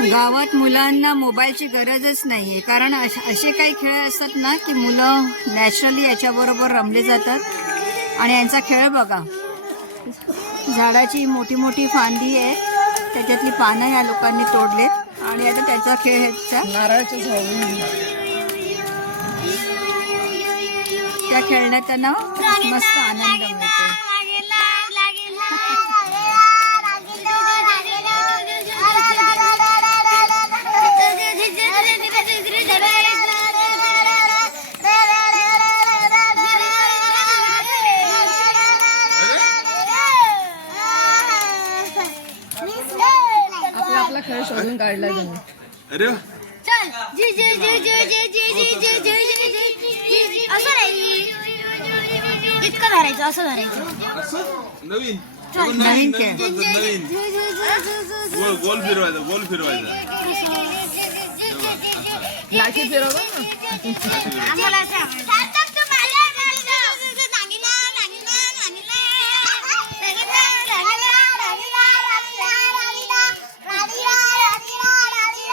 गावात मुलांना मोबाईलची गरजच नाही आहे, कारण असे काही खेळ असतात ना की मुलं नॅचरली याच्याबरोबर रमले जातात. आणि यांचा खेळ बघा, झाडाची मोठी मोठी फांदी आहे, त्याच्यातली पानं या लोकांनी तोडलेत आणि आता त्याचा खेळ ह्याचा नारळाच्या झाडून त्या खेळण्यात त्यांना मस्त आनंद मिळतो. आपला खेळ शोधून काढला त्यांनी. अरे वा. चल जी जी जी जी जी जी जी जी जी जी असं नाही, इतकं धरायचं, असं धरायचं. असं नवीन नवीन खेळ. नवीन गोल गोल फिरवायचा, गोल फिरवायचा. लाठी फिरवा ना. आम्हाला असं आवडतं.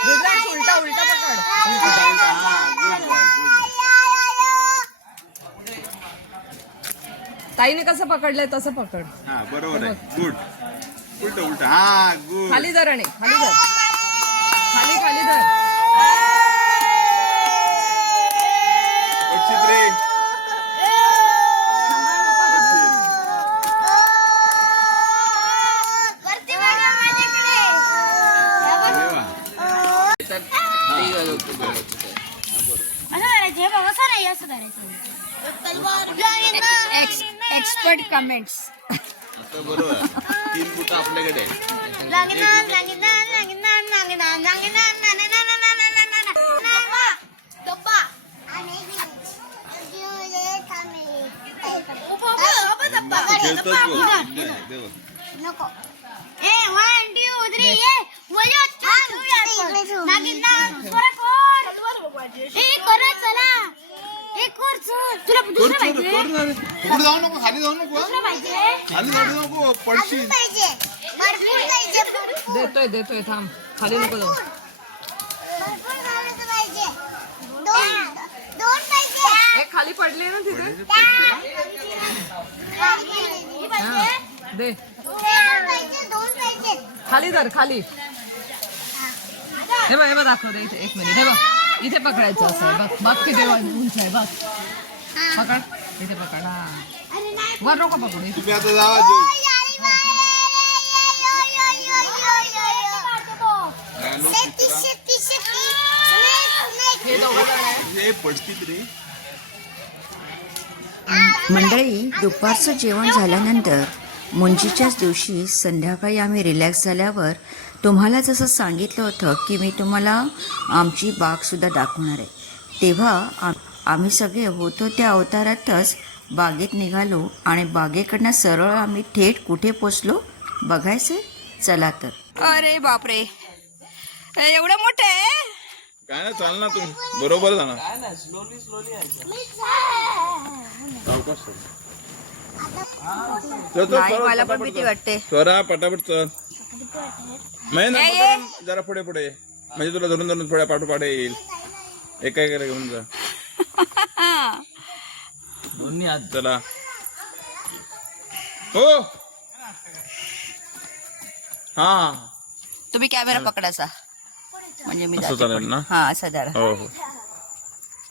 रुद्रांश उलटा उलटा पकड. ताईने कसं पकडलंय तसं पकड. हा बरोबर आहे. गुड. उलट उलट. हा गुड. खाली धर आणि खाली धर, खाली खाली धर. पक्षित रे. Expert comments. आता बरोबर. 3 फुट आपल्याकडे आहे. खेळतोच बघ. नको. ए 1 2 3 ए वयो चला. एक वर चल. तुला दुसरं पाहिजे? पुढे जाऊ नको, खाली जाऊ नको. दुसरं पाहिजे? खाली जाऊ नको, पडशील. पाहिजे. भरपूर पाहिजे. देतोय देतोय, थांब. खाली नको जाऊ. भरपूर पाहिजे. दोन पाहिजे. एक खाली पडले ना तिथे. हा दे. दोन पाहिजे. खाली धर, खाली. हे बघ, हे बघ, दाखव दे इथे. 1 मिनिट. हे बघ, इथे पकडायचं असं आहे. बघ बघ किती उंच आहे. बघ पकड, इथे पकड. हा वर नको पकडू. इथे. तुम्ही आता जावा जो. हे दोघं जण आहे. हे पडशील रे. मंडळी, दुपारचं जेवण झाल्यानंतर मुंजीच्याच दिवशी संध्याकाळी आम्ही रिलॅक्स झाल्यावर तुम्हाला जसं सांगितलं होतं की मी तुम्हाला आमची बागसुद्धा दाखवणार आहे, तेव्हा आम्ही सगळे होतो त्या अवतारातच बागेत निघालो आणि बागेकडनं सरळ आम्ही थेट कुठे पोचलो बघायचे. चला तर. अरे बापरे, एवढं मोठं आहे. काय ना, चाल ना तुम्ही. बरोबर जाणार. नाही, मला पण भीती वाटते. स्वरा पटापट चल. जरा पुढे पुढे, म्हणजे तुला धरून धरून थोड्या पाठोपाठ येईल. एका एका घेऊन जा. दोन्ही हात. चला. हो. हा तुम्ही कॅमेरा पकडायचा म्हणजे मी असं चालेल ना. हा असं जरा. हो हो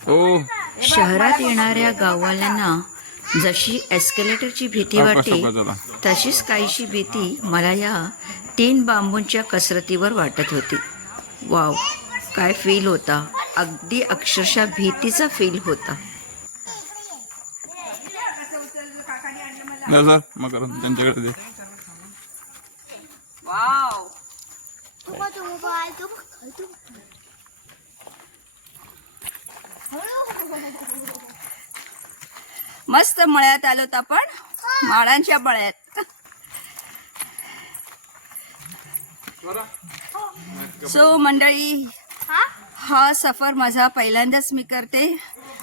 हो. शहरात येणाऱ्या गाववाल्यांना जशी एस्केलेटरची भीती वाटते तशीच काहीशी भीती मला या 3 बांबूंच्या कसरतीवर वाटत होती. वाव, काय फील होता. अगदी अक्षरशः भीतीचा फील होता. सर मग त्यांच्याकडे दे. वाव, मस्त मळ्यात आलोत आपण, माडांच्या मळ्यात. सो मंडळी, हा सफर माझा पहिल्यांदाच मी करते.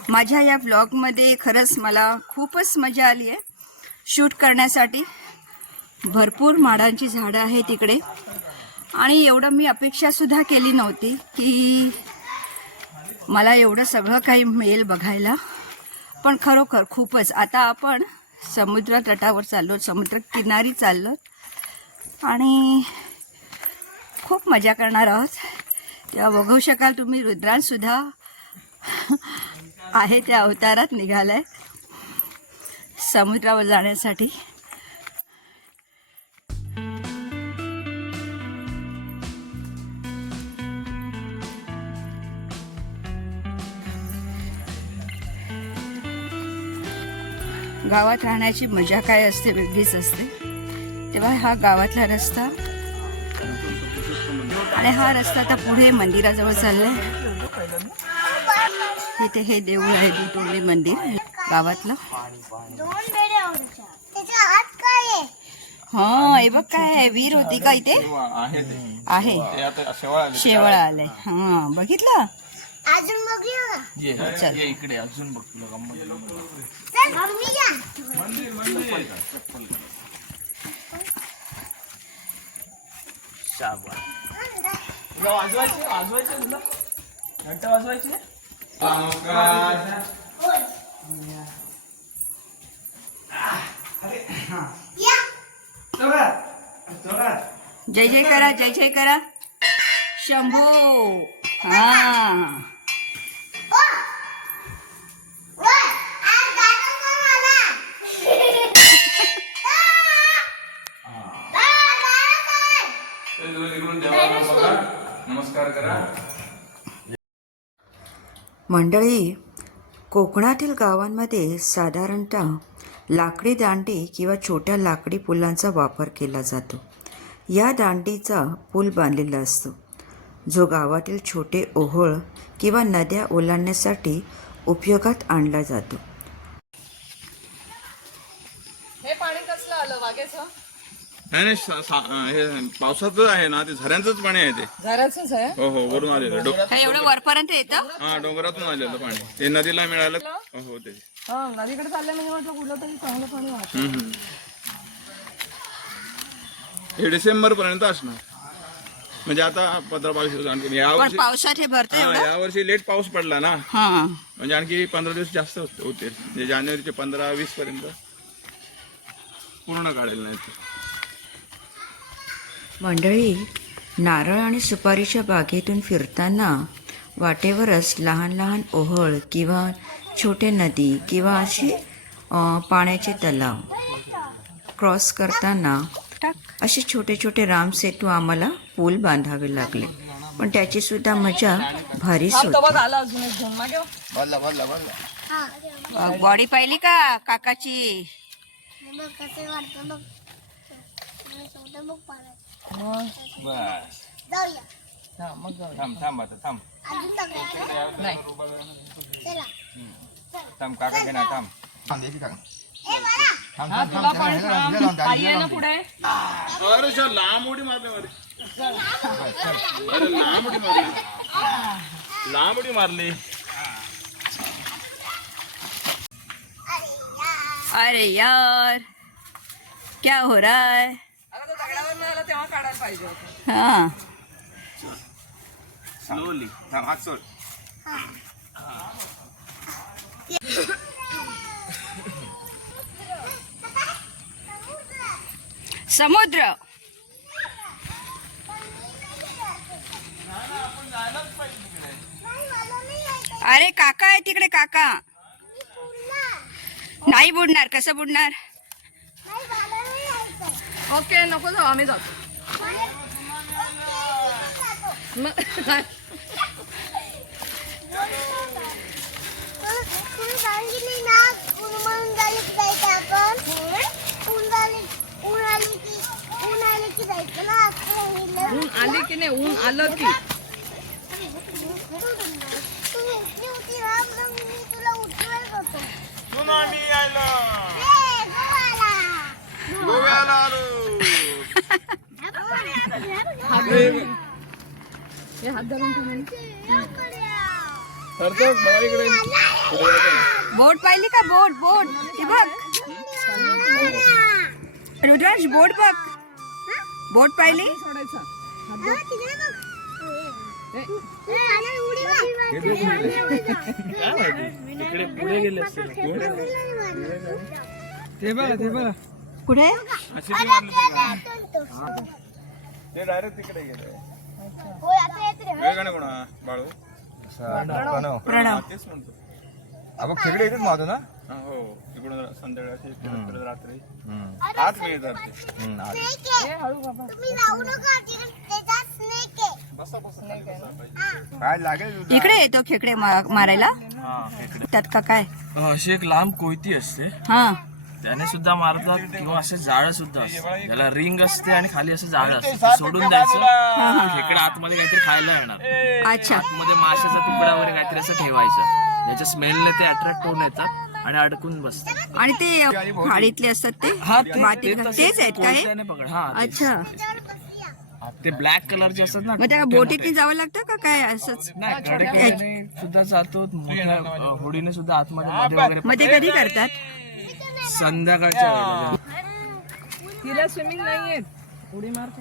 माझ्या या ब्लॉगमध्ये खरंच मला खूपच मजा आली आहे शूट करण्यासाठी. भरपूर माडांची झाडं आहेत तिकडे आणि एवढं मी अपेक्षासुद्धा केली नव्हती की मला एवढं सगळं काही मिळेल बघायला. पण खरोखर खूपच. आता आपण समुद्र तटावर चाललो, समुद्र किनारी चाललो आणि खूप मजा करणार आहोत. तेव्हा बघू शकाल तुम्ही रुद्रांशसुद्धा आहे त्या अवतारात निघालाय समुद्रावर जाण्यासाठी. गावात राहण्याची मजा काय असते वेगळीच असते. तेव्हा हा गावातला रस्ता आणि हा रस्ता आता पुढे मंदिराजवळ चाललाय. इथे हे देऊळ आहे दुतोंडी मंदिर गावातलं. दोन बेडे आवडच्या त्याच्या आत काय आहे? हा हे बघ काय आहे, वीर होती का इथे आहे ते. आहे. ते आता शेवाळ आले. शेवळ आलंय. हा बघितलं. अजून बघूया का? चल. इकडे अजून बघ तुला गंमत. चल आम्ही या. जय जय करा, जय जय करा. शंभो. हा नमस्कार करा. मंडळी, कोकणातील गावांमध्ये साधारणतः लाकडी दांडी किंवा छोट्या लाकडी पुलांचा वापर केला जातो. या दांडीचा पूल बांधलेला असतो जो गावातील छोटे ओहोळ किंवा नद्या ओलांडण्यासाठी उपयोगात आणला जातो. हे पाणी कसलं आलं वाघेचं? नाही नाही हे पावसाचंच आहे ना, ते झऱ्यांचंच पाणी आहे ते. झऱ्याचंच आहे. हो हो वरून आलेलं. हे एवढं वरपर्यंत येतं. हा डोंगरातून आलेलं पाणी ते नदीला मिळालं. हो हो ते. हा नदीकडे चालले म्हणजे म्हटलं कुठलं तरी चांगलं पाणी वाहतं. हे डिसेंबर पर्यंत असणार. म्हणजे आता 15-22 दिवस आणखी पण यावर्षी. पावसात हे भरतं हा, एवढं. यावर्षी लेट पाऊस पडला ना, हा म्हणजे आणखी 15 दिवस जास्त होते. म्हणजे जानेवारीचे 15-20 पर्यंत पूर्ण काढेल नाही ते. मंडळी, नारळ आणि सुपारीच्या बागेतून फिरताना वाटेवरच लहान लहान ओहळ किंवा छोटे नदी किंवा असे पाण्याचे तलाव क्रॉस करताना असे छोटे छोटे रामसेतू आम्हाला पूल बांधावे लागले. पण त्याची सुद्धा मजा भारीच तो बघ होती. आला अजून एक घेऊन मागे. बॉडी पाहिली का काकाची? बघ कसं वाटतं बघ. छोटं बघ पाण्यात. बस जाऊया. हा मग जाऊ. थांब आता थांब. अजून टाकायचं. नाही चला. थांब काका घे ना थांब. ए बाळा. हा तुला पाणी थांब. आई आहे ना पुढे. अरे सर लांब उडी मारली मारे. अरे लांब उडी मारली. लांब उडी मारली. अरे यार क्या हो रहा है? अगं तो दगडावर मिळाला तेव्हा काढायला पाहिजे होतं. हाँ स्लोली थांब. हात सोड. समुद्र. अरे काका आहे तिकडे. काका नाही बुडणार. कसं बुडणार? ओके नको जाऊ आम्ही जातो. मग तुम्ही सांगितली ना उन्हाळ्यात जायचं आपण. उन्हाळी की जायचं ना. ऊन आली की नाही ऊन आलं की तू उठली होती ना मग मी तुला उठवायला होतो. सुनामी आलं. गोवाला. गोव्याला आलो. हे हात धरून तुम्ही. सरतो बघा इकडे. बोट पाहिली का? बोट बोट ती बघ. रुद्रांश बोट बघ. बोट पाहिली? सोडायचं. इकडे पुढे गेले असतील ते बघा कुठे अशी ती मारली ते डायरेक्ट तिकडे गेले वेगळं कोणा बाळू प्रणव तेच म्हणतो आपण खेकडे येतात माझं ना हो तिकडून संध्याकाळची फिरत रात्री आज मी येतात काय लागेल इकडे येतो खेकडे मारायला त्यात का काय अशी एक लांब कोयती असते हा त्याने सुद्धा मारतात किंवा असे जाळं सुद्धा असते त्याला रिंग असते आणि खाली असं जाळं असते ते सोडून द्यायचं खेकडा आतमध्ये काहीतरी खायला येणार अच्छा आतमध्ये माशाचा तुकडा वगैरे काहीतरी असं ठेवायचं याच्या स्मेलने ते अट्रॅक्ट होऊन येतात आणि अडकून बसतात आणि ते खाडीतले असतात ते माती तेच आहेत काय कोयत्याने पकड हा अच्छा ते ब्लॅक कलरचे असतात ना मग त्या बोटीतनी जावं लागतं का काय असंच नाही कडेकडेने सुद्धा जातो मोठ्या होडीने सुद्धा आतमध्ये मध्ये वगैरे मग ते कधी करतात संध्याकाळच्या वेळेला तिला स्विमिंग नाही येत उडी मारते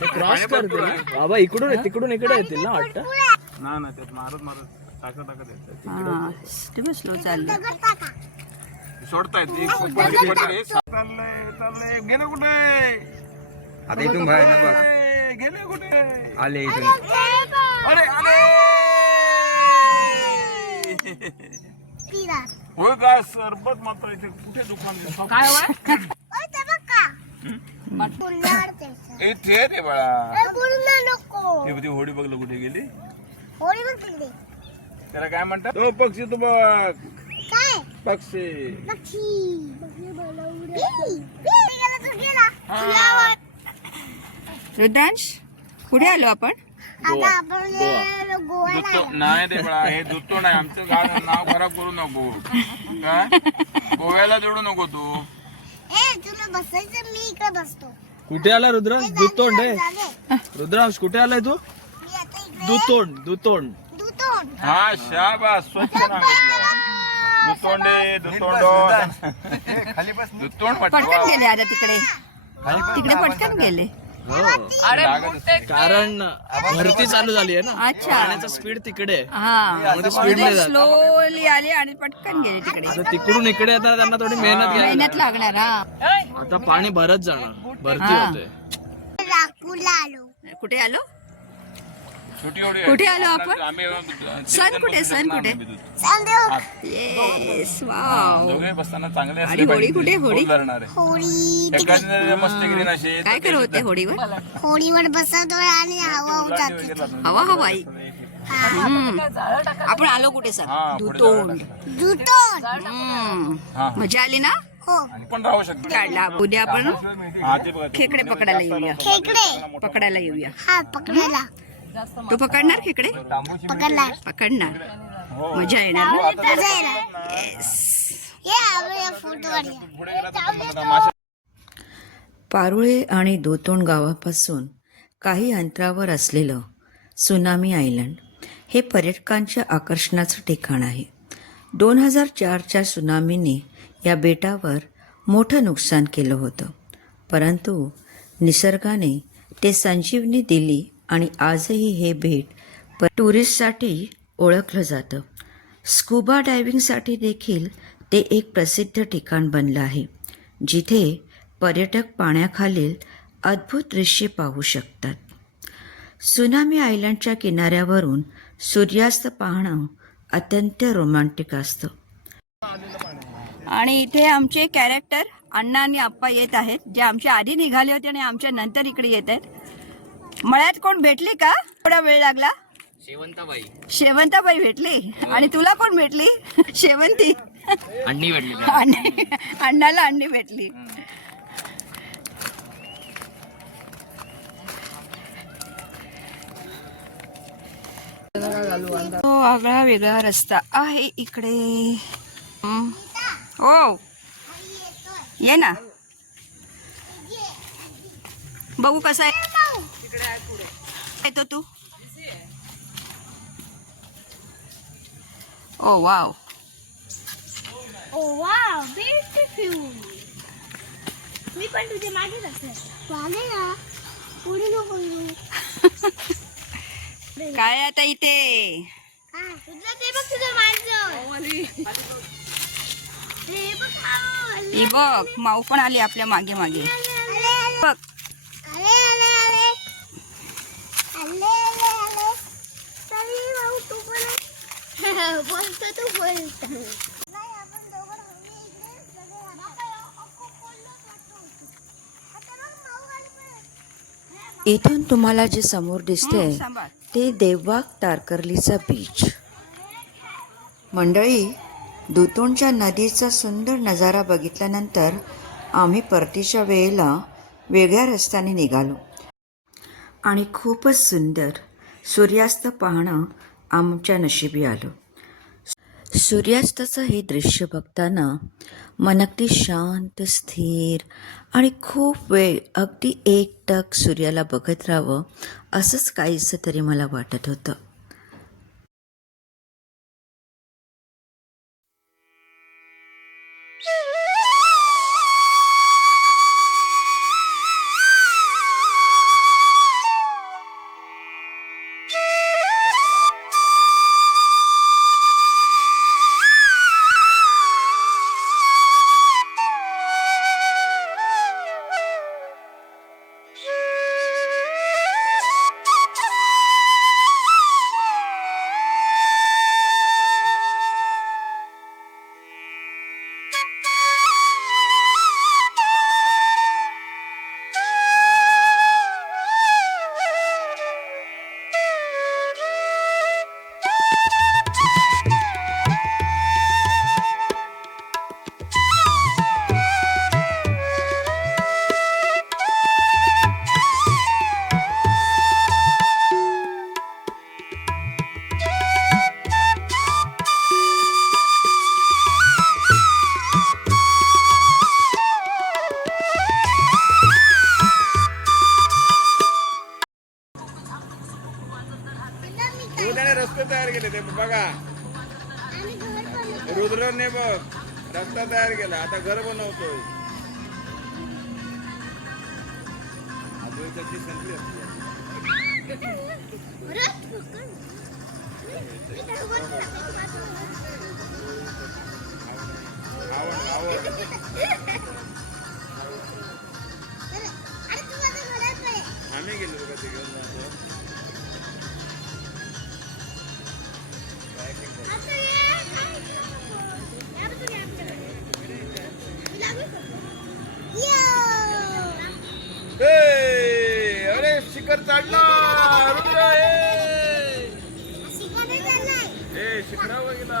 ते क्रॉस करते ना बाबा इकडून तिकडून इकडे येतील ना वाटतं ना ना त्यात मारत मारत टाकत येतात हा तुम्ही स्लो चालले सोडतायत चाललंय गेले कुठे आता इथून बाहेर ना बघ गेले कुठे आले इथून अरे अरे होय का सरबत मात्र इथे कुठे दुकान दिसतं? काय हवंय इथे रे बाळा नको ती होडी बघलं कुठे गेली होळी बघ तिकडे त्याला काय म्हणतात तो पक्षी तू बघ काय पक्षी पक्षी गेला तो गेला फुलावर. रुद्रांश कुठे आलो आपण आता आपण गोव्याला दुत्तो नाही रे बाळा हे दुत्तो नाही आमचं गाव नाव खराब करू नको काय गोव्याला जोडू नको तू ए तुला बसायचं मी इकडे बसतो कुठे आला रुद्रांश दुतोंड आहे झाले. रुद्रांश कुठे आलाय तू मी आता इकडे दुतोंड दुतोंड दुतोंड हा शाबास स्वच्छ नाव घेतलं दुतोंडे दुतोंड खाली बस दुतोंड पटकन म्हटलं गेले आता तिकडे तिकडे पटकन गेले अरे मोठे कारण भरती चालू झाली आहे ना अच्छा पाण्याचा स्पीड तिकडे आहे. हा स्पीडने जात स्लोली आले आणि पटकन गेले तिकडे आता तिकडून इकडे आता त्यांना थोडी मेहनत घ्यावी मेहनत लागणार हा लागेल. आता पाणी भरत जाणार भरती हा. होते नागपूरला आलो कुठे आलो छोटी होडी कुठे आलो आपण? आम्ही सण कुठे सण कुठे चांदेव येस वाव दोघे बसताना चांगले आणि होडी कुठे होडी धरणार आहे होळी एखादी मस्त गिरी नशी काय करत होते होडीवर होळीवर बसतोय आणि हवा उजाते हवा हवाई आपण आलो कुठे सर हा, पुढे दुतोंड दुतोंड मजा आली ना हो पण राहू शकतो काढला उद्या आपण हा ते बघा खेकडे पकडायला येऊया खेकडे पकडायला येऊया हा पकडायला तू पकडणार खेकडे पकडला पकडणार मजा येणार ना मजा येणार येस हे आपल्या फोटो काढूया पारुळे आणि दोतोंड गावापासून काही अंतरावर असलेलं सुनामी आयलंड हे पर्यटकांच्या आकर्षणाचं ठिकाण आहे 2004च्या सुनामीने या बेटावर मोठं नुकसान केलं होतं परंतु निसर्गाने ते संजीवनी दिली आणि आजही हे बेट टुरिस्टसाठी ओळखलं जातं स्कुबा डायव्हिंगसाठी देखील ते एक प्रसिद्ध ठिकाण बनलं आहे जिथे पर्यटक पाण्याखालील अद्भुत दृश्ये पाहू शकतात सुनामी आयलंडच्या किनाऱ्यावरून सूर्यास्त पाहणं अत्यंत रोमॅन्टिक असतं आणि इथे आमचे कॅरेक्टर अण्णा आणि आप्पा येत आहेत जे आमच्या आधी निघाले होते आणि आमच्या नंतर इकडे येत आहेत मळ्यात कोण भेटली का थोडा वेळ लागला शेवंताबाई भेटली आणि तुला कोण भेटली शेवंती अंडी भेटली अण्णाला अंडी भेटली तो आगळा वेगळा रस्ता आहे इकडे हो ये ना बघू कसा आहे येतो तू ओ वाव ओ वाव ब्युटिफुल मी पण तुझे मागेच असेल मागे ना पुढे नको येऊ. काय आता इथे तुझं ते बघ तुझं माणसं ते बघ ही बघ माऊ पण आली आपल्या मागे मागे बघ. आले आले आले आले आले आले चल भाऊ तू पण बोलतो तू बोलतो नाही आपण दोघं राहू इकडे सगळे आता मग माऊ आली इथून तुम्हाला जे समोर दिसतंय ते देवबाग तारकर्लीचा बीच. मंडळी, दुतोंडच्या नदीचा सुंदर नजारा बघितल्यानंतर आम्ही परतीच्या वेळेला वेगळ्या रस्त्याने निघालो आणि खूपच सुंदर सूर्यास्त पाहणं आमच्या नशिबी आलं. सूर्यास्ताचं हे दृश्य बघताना मन अगदी शांत, स्थिर आणि खूप वेळ अगदी एकटक सूर्याला बघत राहावं असंच काहीसं तरी मला वाटत होतं. त्याने रस्ते तयार केले ते बघा. रुद्रने बघ रस्ता तयार केला, आता घर बनवतोय. त्याची संधी असते. आम्ही गेलो का ते घेऊन जातो. अरे शिखर चढला रुद्र. शिखरावर गेला.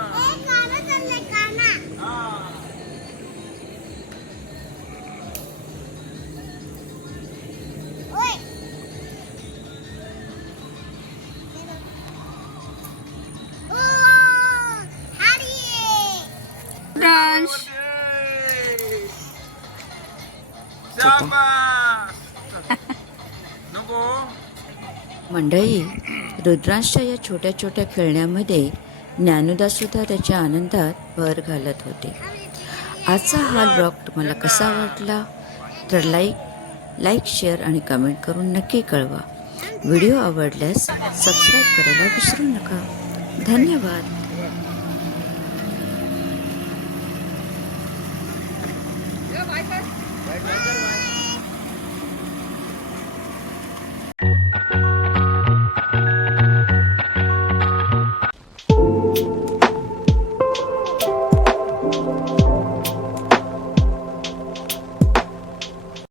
मंडळी, रुद्रांशच्या या छोट्या छोट्या खेळण्यामध्ये ज्ञानोदासुद्धा त्याच्या आनंदात भर घालत होते. आजचा हा ब्लॉग तुम्हाला कसा वाटला तर लाईक शेअर आणि कमेंट करून नक्की कळवा. व्हिडिओ आवडल्यास सबस्क्राईब करायला विसरू नका. धन्यवाद.